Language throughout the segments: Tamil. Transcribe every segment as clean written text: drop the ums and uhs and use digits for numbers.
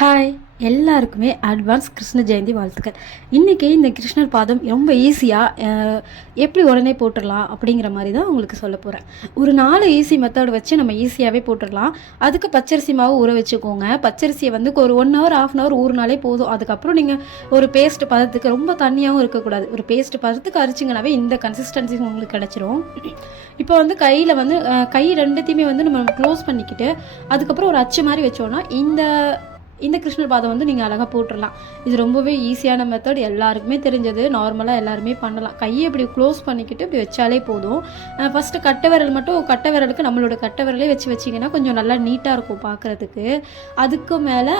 ஹாய் எல்லாருக்குமே அட்வான்ஸ் கிருஷ்ண ஜெயந்தி வாழ்த்துக்கள். இன்றைக்கி இந்த கிருஷ்ணர் பாதம் ரொம்ப ஈஸியாக எப்படி உடனே போட்டுடலாம் அப்படிங்கிற மாதிரி தான் உங்களுக்கு சொல்ல போகிறேன். ஒரு 4 ஈஸி மெத்தட் வச்சு நம்ம ஈஸியாகவே போட்டுடலாம். அதுக்கு பச்சரிசி மாவு ஊற வச்சுக்கோங்க. பச்சரிசியை வந்து ஒரு 1 ஹவர் 1/2 ஹவர் ஊறினாலே போதும். அதுக்கப்புறம் நீங்கள் ஒரு பேஸ்ட் பதத்துக்கு, ரொம்ப தண்ணியாகவும் இருக்கக்கூடாது, ஒரு பேஸ்ட் பதத்துக்கு அரைச்சிங்கனாவே இந்த கன்சிஸ்டன்சி உங்களுக்கு கிடச்சிரும். இப்போ வந்து கையில் வந்து கை ரெண்டுத்தையுமே வந்து நம்ம க்ளோஸ் பண்ணிக்கிட்டு அதுக்கப்புறம் ஒரு அச்சு மாதிரி வச்சோன்னா இந்த கிருஷ்ணர் பாதம் வந்து நீங்கள் அழகாக போட்டுடலாம். இது ரொம்பவே ஈஸியான மெத்தட், எல்லாருக்குமே தெரிஞ்சது, நார்மலாக எல்லாருமே பண்ணலாம். கையை இப்படி க்ளோஸ் பண்ணிக்கிட்டு இப்படி வச்சாலே போதும். ஃபஸ்ட்டு கட்டை விரலுக்கு நம்மளோட கட்டை விரலே வச்சிங்கன்னா கொஞ்சம் நல்லா நீட்டாக இருக்கும் பார்க்குறதுக்கு. அதுக்கு மேலே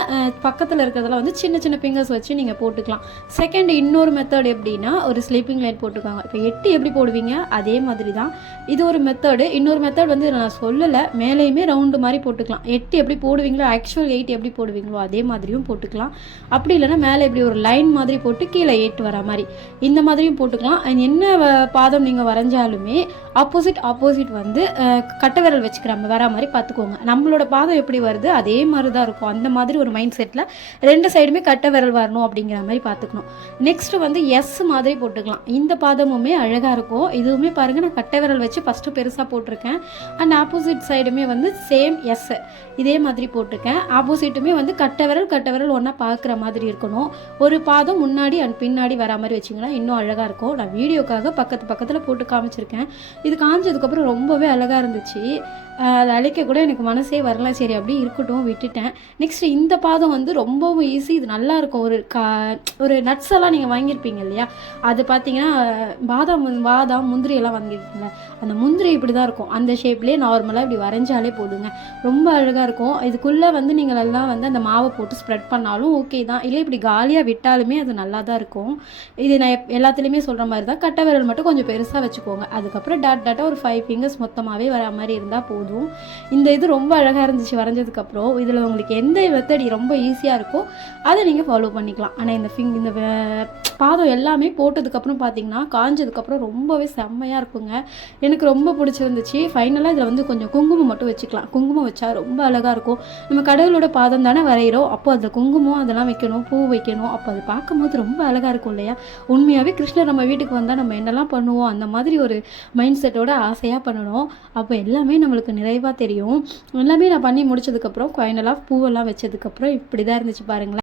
பக்கத்தில் இருக்கிறதெல்லாம் வந்து சின்ன சின்ன ஃபிங்கர்ஸ் வச்சு நீங்கள் போட்டுக்கலாம். செகண்ட் இன்னொரு மெத்தட் எப்படின்னா, ஒரு ஸ்லீப்பிங் லைன் போட்டுக்காங்க. இப்போ 8 எப்படி போடுவீங்க அதே மாதிரி தான் இது ஒரு மெத்தடு. இன்னொரு மெத்தட் வந்து நான் சொல்லலை, மேலேயுமே ரவுண்டு மாதிரி போட்டுக்கலாம். 8 எப்படி போடுவீங்களோ, ஆக்சுவல் 8 எப்படி போடுவீங்களோ அதே மாதிரியும் போட்டுக்கலாம். அப்படி இல்லைன்னா மேலே இப்படி ஒரு லைன் மாதிரி போட்டு கீழே 8 வர மாதிரி இந்த மாதிரியும் போட்டுக்கலாம். என்ன பாதம் நீங்கள் வரைஞ்சாலுமே ஆப்போசிட் வந்து கட்டை விரல் வச்சுக்கிற வர மாதிரி பார்த்துக்கோங்க. நம்மளோட பாதம் எப்படி வருது அதே மாதிரி தான் இருக்கும். அந்த மாதிரி ஒரு மைண்ட் செட்டில் 2 சைடுமே கட்டை விரல் வரணும் அப்படிங்கிற மாதிரி பார்த்துக்கணும். நெக்ஸ்ட்டு வந்து எஸ் மாதிரி போட்டுக்கலாம். இந்த பாதமுமே அழகாக இருக்கும். இதுவுமே பாருங்கள், நான் கட்டை விரல் வச்சு ஃபஸ்ட்டு பெருசாக போட்டிருக்கேன். அண்ட் ஆப்போசிட் சைடுமே வந்து சேம் எஸ் இதே மாதிரி போட்டிருக்கேன். ஆப்போசிட்டுமே வந்து கட்டை விரல் ஒன்றா பார்க்குற மாதிரி இருக்கணும். ஒரு பாதம் முன்னாடி அண்ட் பின்னாடி வர மாதிரி வச்சிங்கன்னா இன்னும் அழகாக இருக்கும். நான் வீடியோக்காக பக்கத்தில் போட்டு காமிச்சிருக்கேன். இது காமிச்சதுக்கப்புறம் ரொம்பவே அழகாக இருந்துச்சு. அதை அழைக்க கூட எனக்கு மனசே வரல. சரி அப்படி இருக்கட்டும், விட்டுட்டேன். நெக்ஸ்ட்டு இந்த பாதம் வந்து ரொம்பவும் ஈஸி. இது நல்லாயிருக்கும். ஒரு நட்ஸ் எல்லாம் நீங்கள் வாங்கியிருப்பீங்க இல்லையா, அது பார்த்தீங்கன்னா பாதாம் முந்திரி எல்லாம் வாங்கியிருப்பீங்க. அந்த முந்திரி இப்படி தான் இருக்கும். அந்த ஷேப்லேயே நார்மலாக இப்படி வரைஞ்சாலே போதுங்க, ரொம்ப அழகாக இருக்கும். இதுக்குள்ளே வந்து நீங்கள் எல்லாம் வந்து அந்த மாவை போட்டு ஸ்ப்ரெட் பண்ணாலும் ஓகே தான், இல்லை இப்படி காலியாக விட்டாலுமே அது நல்லா தான் இருக்கும். இது நான் எல்லாத்துலேயுமே சொல்கிற மாதிரி தான். கட்டை விரல் மட்டும் கொஞ்சம் பெருசாக வச்சுக்கோங்க. அதுக்கப்புறம் டாட்டாக ஒரு 5 ஃபிங்கர்ஸ் மொத்தமாகவே வர மாதிரி இருந்தால் போதும். இந்த இது ரொம்ப அழகாக இருந்துச்சு வரைஞ்சதுக்கப்புறம். இதில் உங்களுக்கு எந்த மெத்தட் ரொம்ப ஈஸியாக இருக்கோ அதை நீங்கள் ஃபாலோ பண்ணிக்கலாம். ஆனால் இந்த பாதம் எல்லாமே போட்டதுக்கப்புறம் பார்த்தீங்கன்னா காஞ்சதுக்கப்புறம் ரொம்பவே செம்மையாக இருக்குங்க. எனக்கு ரொம்ப பிடிச்சிருந்துச்சு. ஃபைனலாக இதில் வந்து கொஞ்சம் குங்குமம் மட்டும் வச்சுக்கலாம். குங்குமம் வச்சா ரொம்ப அழகாக இருக்கும். நம்ம கடவுளோட பாதம் தானே வரைகிறோம், அப்போ அதில் குங்குமம் அதெல்லாம் வைக்கணும், பூ வைக்கணும். அப்போ அது பார்க்கும்போது ரொம்ப அழகாக இருக்கும் இல்லையா. உண்மையாகவே கிருஷ்ணர் நம்ம வீட்டுக்கு வந்தால் நம்ம என்னெல்லாம் பண்ணுவோம் அந்த மாதிரி ஒரு மைண்ட் செட்டோட ஆசையாக பண்ணணும். அப்போ எல்லாமே நம்மளுக்கு நிறைவாக தெரியும். எல்லாமே நான் பண்ணி முடிச்சதுக்கப்புறம் ஃபைனலாக பூவெல்லாம் வச்சதுக்கப்புறம் இப்படி தான் இருந்துச்சு பாருங்களேன்.